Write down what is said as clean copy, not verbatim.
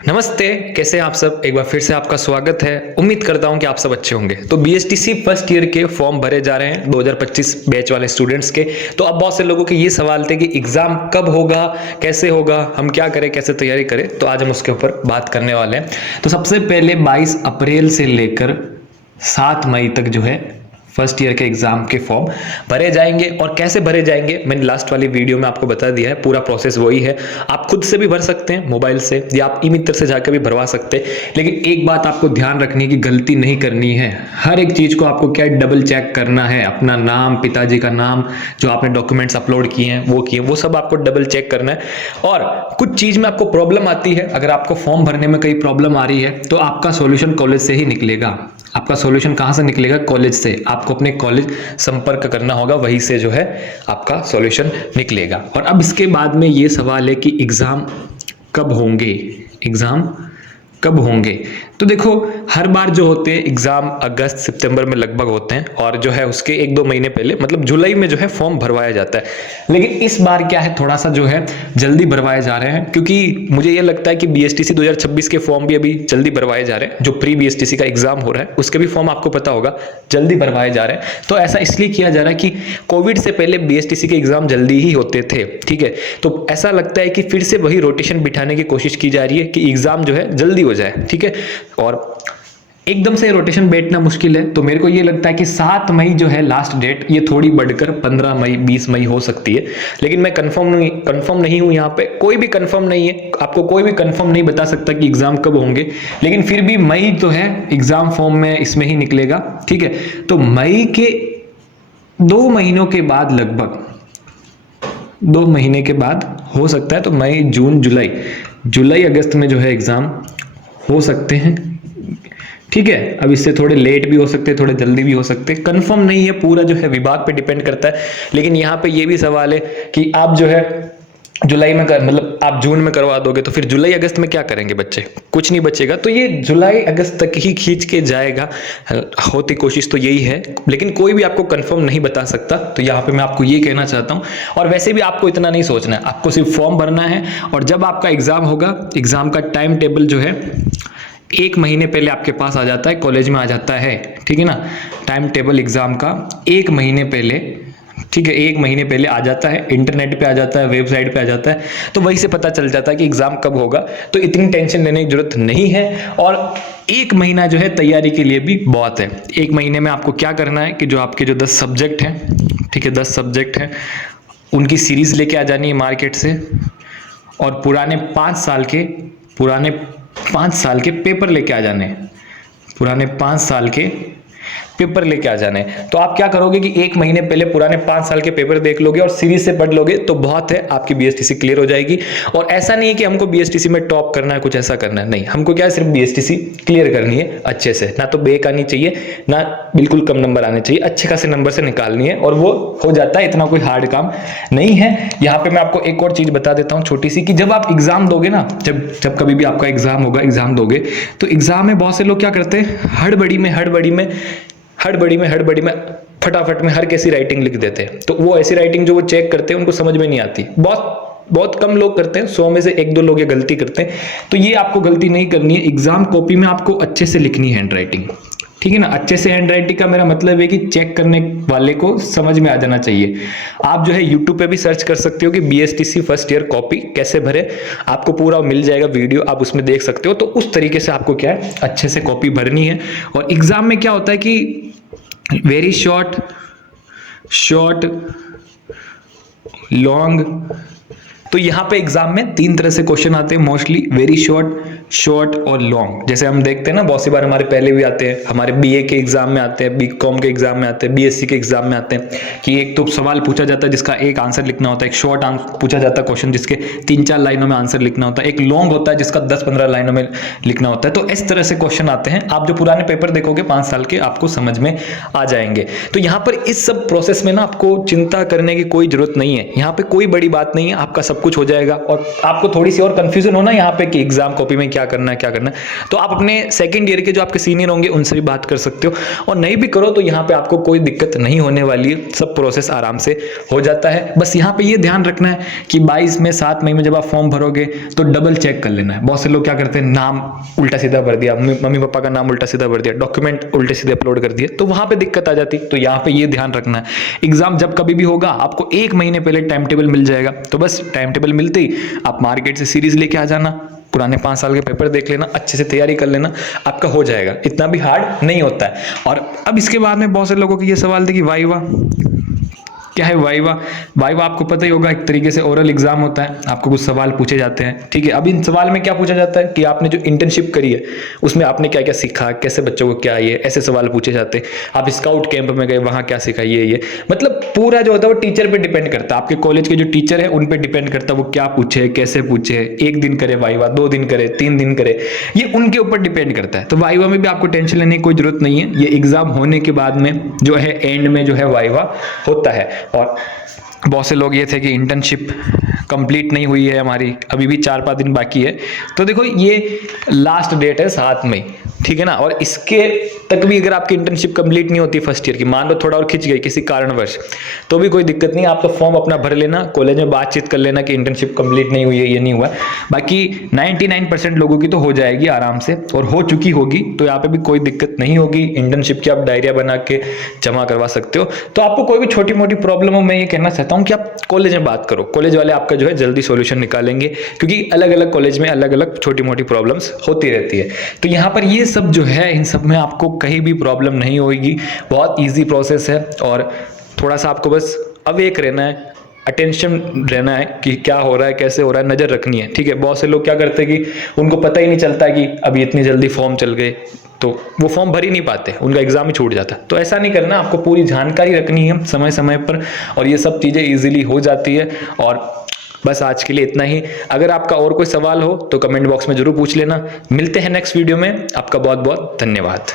नमस्ते, कैसे हैं आप सब। एक बार फिर से आपका स्वागत है। उम्मीद करता हूं कि आप सब अच्छे होंगे। तो बीएसटीसी फर्स्ट ईयर के फॉर्म भरे जा रहे हैं 2025 बैच वाले स्टूडेंट्स के। तो अब बहुत से लोगों के ये सवाल थे कि एग्जाम कब होगा, कैसे होगा, हम क्या करें, कैसे तैयारी करें। तो आज हम उसके ऊपर बात करने वाले हैं। तो सबसे पहले 22 अप्रैल से लेकर 7 मई तक जो है फर्स्ट ईयर के एग्जाम के फॉर्म भरे जाएंगे। और कैसे भरे जाएंगे मैंने लास्ट वाली वीडियो में आपको बता दिया है। पूरा प्रोसेस वही है। आप खुद से भी भर सकते हैं मोबाइल से, या आप ई मित्र से जाकर भी भरवा सकते हैं। लेकिन एक बात आपको ध्यान रखनी है कि गलती नहीं करनी है। हर एक चीज को आपको क्या डबल चेक करना है। अपना नाम, पिताजी का नाम, जो आपने डॉक्यूमेंट्स अपलोड किए हैं वो सब आपको डबल चेक करना है। और कुछ चीज में आपको प्रॉब्लम आती है, अगर आपको फॉर्म भरने में कई प्रॉब्लम आ रही है तो आपका सॉल्यूशन कॉलेज से ही निकलेगा। आपका सॉल्यूशन कहां से निकलेगा? कॉलेज से। आपको अपने कॉलेज संपर्क करना होगा, वहीं से जो है आपका सॉल्यूशन निकलेगा। और अब इसके बाद में ये सवाल है कि एग्जाम कब होंगे। एग्जाम कब होंगे? तो देखो, हर बार जो होते हैं एग्जाम अगस्त सितंबर में लगभग होते हैं, और जो है उसके 1-2 महीने पहले मतलब जुलाई में जो है फॉर्म भरवाया जाता है। लेकिन इस बार क्या है, थोड़ा सा जो है जल्दी भरवाए जा रहे हैं, क्योंकि मुझे ये लगता है कि बीएसटीसी 2026 के फॉर्म भी अभी जल्दी भरवाए जा रहे हैं। जो प्री बीएसटीसी का एग्जाम हो रहा है उसके भी फॉर्म आपको पता होगा जल्दी भरवाए जा रहे हैं। तो ऐसा इसलिए किया जा रहा है कि कोविड से पहले बीएसटीसी के एग्जाम जल्दी ही होते थे, ठीक है। तो ऐसा लगता है कि फिर से वही रोटेशन बिठाने की कोशिश की जा रही है कि एग्जाम जो है जल्दी हो जाए, ठीक है। और एकदम से रोटेशन बैठना मुश्किल है, तो मेरे को ये लगता है कि 7 मई जो है लास्ट डेट, ये थोड़ी बढ़कर 15 मई 20 मई हो सकती है। लेकिन मैं कंफर्म नहीं हूं। यहाँ पे कोई भी कंफर्म नहीं है। आपको कोई भी कंफर्म नहीं बता सकता कि एग्जाम कब होंगे। लेकिन फिर भी मई तो है, एग्जाम फॉर्म में इसमें ही निकलेगा, ठीक है। तो मई के 2 महीनों के बाद, लगभग 2 महीने के बाद हो सकता है। तो मई, जून, जुलाई अगस्त में जो है एग्जाम हो सकते हैं, ठीक है। अब इससे थोड़े लेट भी हो सकते हैं, थोड़े जल्दी भी हो सकते हैं, कंफर्म नहीं है। पूरा जो है विभाग पे डिपेंड करता है। लेकिन यहाँ पे ये भी सवाल है कि आप जो है जुलाई में मतलब आप जून में करवा दोगे तो फिर जुलाई अगस्त में क्या करेंगे बच्चे? कुछ नहीं बचेगा। तो ये जुलाई अगस्त तक ही खींच के जाएगा। होती कोशिश तो यही है, लेकिन कोई भी आपको कंफर्म नहीं बता सकता। तो यहाँ पे मैं आपको ये कहना चाहता हूँ। और वैसे भी आपको इतना नहीं सोचना है, आपको सिर्फ फॉर्म भरना है। और जब आपका एग्जाम होगा, एग्जाम का टाइम टेबल जो है 1 महीने पहले आपके पास आ जाता है, कॉलेज में आ जाता है, ठीक है ना। टाइम टेबल एग्जाम का 1 महीने पहले, ठीक है, 1 महीने पहले आ जाता है, इंटरनेट पे आ जाता है, वेबसाइट पे आ जाता है। तो वहीं से पता चल जाता है कि एग्जाम कब होगा। तो इतनी टेंशन लेने की जरूरत नहीं है। और 1 महीना जो है तैयारी के लिए भी बहुत है। 1 महीने में आपको क्या करना है कि जो आपके जो 10 सब्जेक्ट हैं, ठीक है, 10 सब्जेक्ट हैं, उनकी सीरीज लेके आ जानी है मार्केट से। और पुराने 5 साल के पेपर लेके आ जाने हैं। पुराने 5 साल के पेपर लेके आ जाने। तो आप क्या करोगे कि 1 महीने पहले पुराने 5 साल के पेपर देख लोगे और सीरीज से पढ़ लोगे तो बहुत है, आपकी बीएसटीसी क्लियर हो जाएगी। और ऐसा नहीं है कि हमको बीएसटीसी में टॉप करना है, कुछ ऐसा करना है, नहीं। हमको क्या है, सिर्फ बीएसटीसी क्लियर करनी है अच्छे से। ना तो बैक आनी चाहिए, ना बिल्कुल कम नंबर आने चाहिए, अच्छे खासे नंबर से निकालनी है। और वो हो जाता है, इतना कोई हार्ड काम नहीं है। यहाँ पे मैं आपको एक और चीज बता देता हूँ छोटी सी, कि जब आप एग्जाम दोगे ना, जब कभी भी आपका एग्जाम होगा, एग्जाम दोगे, तो एग्जाम में बहुत से लोग क्या करते हैं, हड़बड़ी में फटाफट में हर कैसी राइटिंग लिख देते हैं। तो वो ऐसी राइटिंग जो वो चेक करते हैं उनको समझ में नहीं आती। बहुत कम लोग करते हैं, 100 में से 1-2 लोग ये गलती करते हैं। तो ये आपको गलती नहीं करनी है। एग्जाम कॉपी में आपको अच्छे से लिखनी है हैंड राइटिंग, ठीक है ना। अच्छे से हैंड राइटिंग का मेरा मतलब है कि चेक करने वाले को समझ में आ जाना चाहिए। आप जो है यूट्यूब पे भी सर्च कर सकते हो कि बीएसटीसी फर्स्ट ईयर कॉपी कैसे भरे, आपको पूरा मिल जाएगा वीडियो, आप उसमें देख सकते हो। तो उस तरीके से आपको क्या है, अच्छे से कॉपी भरनी है। और एग्जाम में क्या होता है कि वेरी शॉर्ट, लॉन्ग। तो यहाँ पे एग्जाम में 3 तरह से क्वेश्चन आते हैं मोस्टली, वेरी शॉर्ट और लॉन्ग। जैसे हम देखते हैं ना, बहुत सी बार हमारे पहले भी आते हैं, हमारे बीए के एग्जाम में आते हैं, बीकॉम के एग्जाम में आते हैं, बीएससी के एग्जाम में आते हैं, कि एक तो सवाल पूछा जाता है जिसका एक आंसर लिखना होता है, एक शॉर्ट पूछा जाता है क्वेश्चन जिसके 3-4 लाइनों में आंसर लिखना होता है, एक लॉन्ग होता है जिसका 10-15 लाइनों में लिखना होता है। तो इस तरह से क्वेश्चन आते हैं। आप जो पुराने पेपर देखोगे 5 साल के, आपको समझ में आ जाएंगे। तो यहाँ पर इस सब प्रोसेस में ना आपको चिंता करने की कोई जरूरत नहीं है। यहाँ पे कोई बड़ी बात नहीं है। आपका सब सब कुछ हो जाएगा। और आपको थोड़ी सी और कंफ्यूजन हो ना यहाँ पे कि एग्जाम कॉपी में क्या करना है क्या करना है, तो आप अपने सेकंड ईयर के जो आपके सीनियर होंगे उनसे भी बात कर सकते हो, और नहीं भी करो तो यहाँ पे आपको कोई दिक्कत नहीं होने वाली है, सब प्रोसेस आराम से हो जाता है। बस यहाँ पे ये ध्यान रखना है कि 22 में 7 मई में जब आप फॉर्म भरोगे तो डबल चेक कर लेना है। बहुत से लोग क्या करते हैं, नाम उल्टा सीधा भर दिया, मम्मी पापा का नाम उल्टा सीधा भर दिया, डॉक्यूमेंट उल्टे सीधे अपलोड कर दिए, तो वहां पे दिक्कत आ जाती। तो यहाँ पे ये ध्यान रखना है, एग्जाम जब कभी भी होगा आपको 1 महीने पहले टाइम टेबल मिल जाएगा, तो बस टाइम टेबल मिलते ही आप मार्केट से सीरीज लेके आ जाना, पुराने 5 साल के पेपर देख लेना, अच्छे से तैयारी कर लेना, आपका हो जाएगा, इतना भी हार्ड नहीं होता है। और अब इसके बाद में बहुत से लोगों के ये सवाल थे कि वाइवा क्या है। वाइवा, वाइवा आपको पता ही होगा, एक तरीके से ओरल एग्जाम होता है, आपको कुछ सवाल पूछे जाते हैं, ठीक है। अब इन सवाल में क्या पूछा जाता है कि आपने जो इंटर्नशिप करी है उसमें आपने क्या क्या सीखा, कैसे बच्चों को क्या, ये ऐसे सवाल पूछे जाते हैं। आप स्काउट कैंप में गए, वहां क्या सीखा, ये मतलब पूरा जो होता है वो टीचर पे डिपेंड करता है, आपके कॉलेज के जो टीचर है उन पे डिपेंड करता है वो क्या पूछे, कैसे पूछे, 1 दिन करे वाइवा, 2 दिन करे, 3 दिन करे, ये उनके ऊपर डिपेंड करता है। तो वाइवा में भी आपको टेंशन लेने की कोई जरूरत नहीं है, ये एग्जाम होने के बाद में जो है एंड में जो है वाइवा होता है। और बहुत से लोग ये थे कि इंटर्नशिप कंप्लीट नहीं हुई है हमारी, अभी भी 4-5 दिन बाकी है, तो देखो ये लास्ट डेट है 7 मई, ठीक है ना। और इसके तक भी अगर आपकी इंटर्नशिप कंप्लीट नहीं होती फर्स्ट ईयर की, मान लो थोड़ा और खिंच गई किसी कारणवश, तो भी कोई दिक्कत नहीं, आप तो फॉर्म अपना भर लेना, कॉलेज में बातचीत कर लेना कि इंटर्नशिप कंप्लीट नहीं हुई है, ये नहीं हुआ। बाकी 99% लोगों की तो हो जाएगी आराम से, और हो चुकी होगी, तो यहाँ पे भी कोई दिक्कत नहीं होगी। इंटर्नशिप की आप डायरिया बना के जमा करवा सकते हो। तो आपको कोई भी छोटी मोटी प्रॉब्लम हो, मैं ये कहना चाहता हूँ कि आप कॉलेज में बात करो, कॉलेज वाले आपका जो है जल्दी सॉल्यूशन निकालेंगे, क्योंकि अलग अलग कॉलेज में अलग अलग छोटी मोटी प्रॉब्लम्स होती रहती है। तो यहाँ पर ये सब जो है, इन सब में आपको कहीं भी प्रॉब्लम नहीं होगी, बहुत ईजी प्रोसेस है। और थोड़ा सा आपको बस अवेक रहना है, अटेंशन रहना है कि क्या हो रहा है, कैसे हो रहा है, नजर रखनी है, ठीक है। बहुत से लोग क्या करते हैं कि उनको पता ही नहीं चलता कि अभी इतनी जल्दी फॉर्म चल गए, तो वो फॉर्म भर ही नहीं पाते, उनका एग्जाम ही छूट जाता। तो ऐसा नहीं करना, आपको पूरी जानकारी रखनी है समय समय पर, और ये सब चीजें इजीली हो जाती है। और बस आज के लिए इतना ही। अगर आपका और कोई सवाल हो तो कमेंट बॉक्स में जरूर पूछ लेना। मिलते हैं नेक्स्ट वीडियो में, आपका बहुत बहुत धन्यवाद।